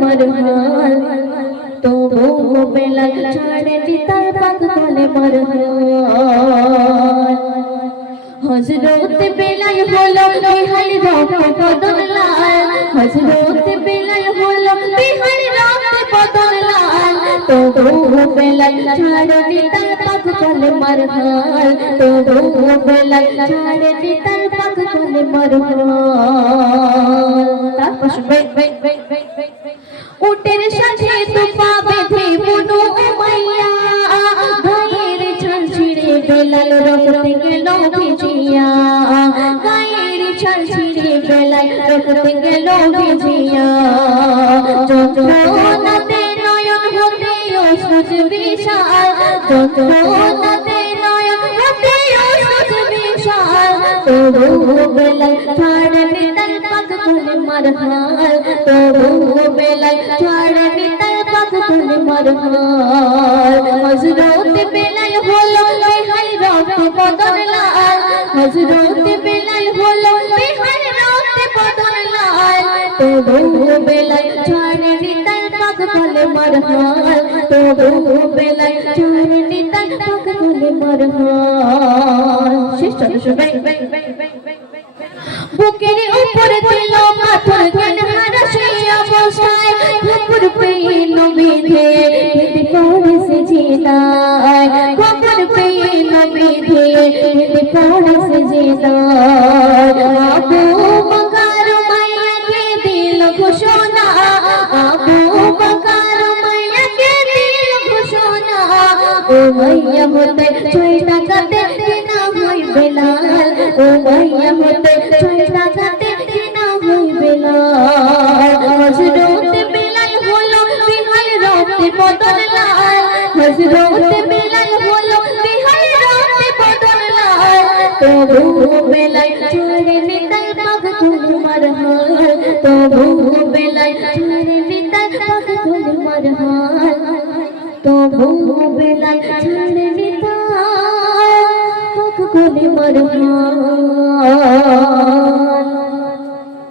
मरहाल तो वो बेला छाड़े दिता पाक कोले मरहाल हजरत बेलाय होलो बिहार रात बदन लाल हजरत बेलाय होलो बिहार रात बदन लाल तो वो बेला छाड़े दिता पाक कोले मरहाल तो वो बेला छाड़े दिता पाक कोले मरहाल उटेर साथे तुपा बेधे बुनु उमैया गाয়ের ছাল ছিঁড়ে বেলাল রক্তে গেল ভিজিয়া গায়ের ছাল ছিঁড়ে বেলাল রক্তে গেল ভিজিয়া যন্ত্রণাতে নয়ন হতে অশ্রু বিশাল যন্ত্রণাতে নয়ন হতে অশ্রু বিশাল তবু বেলাল ছাড়ে নিতাল পাক কোলে মারহাল তবু বেলাল ছাড়ে নিতাল পাক কোলে মারহাল হযরত বেলাল হলো বিহার রাত বদন লাল হযরত বেলাল হলো বিহার রাত বদন লাল তবু বেলাল ছাড়ে নিতাল পাক কোলে মারহাল তবু বেলাল ছাড়ে নিতাল পাক কোলে মারহাল শেষ চলো সবাই বুকের উপর দিল পাথর জ্ঞান হারা সেই অবস্থায় খবর পেয়ে নবী ধেয়ে পড়ে সে জিনায় খবর পেয়ে নবী ধেয়ে পড়ে সে জিনায় আবু বকর মাইয়াকে দিল ঘোষণা আবু বকর মাইয়াকে দিল ঘোষণা ও মাইয়া হতে ছয় টাকাতে কিনা হই বেলাল ও মাইয়া হতে ছয় টাকাতে কিনা হই বেলাল হযরত বেলাল হলো বিহার রাত বদন লাল হযরত বেলাল হলো বিহার রাত বদন লাল তবু বেলাল ছাড়ে নিতাল পাক কোলে মারহাল তবু বেলাল ছাড়ে নিতাল পাক কোলে মারহাল তবু বেলাল ছাড়ে নিতাল পাক কোলে মারহাল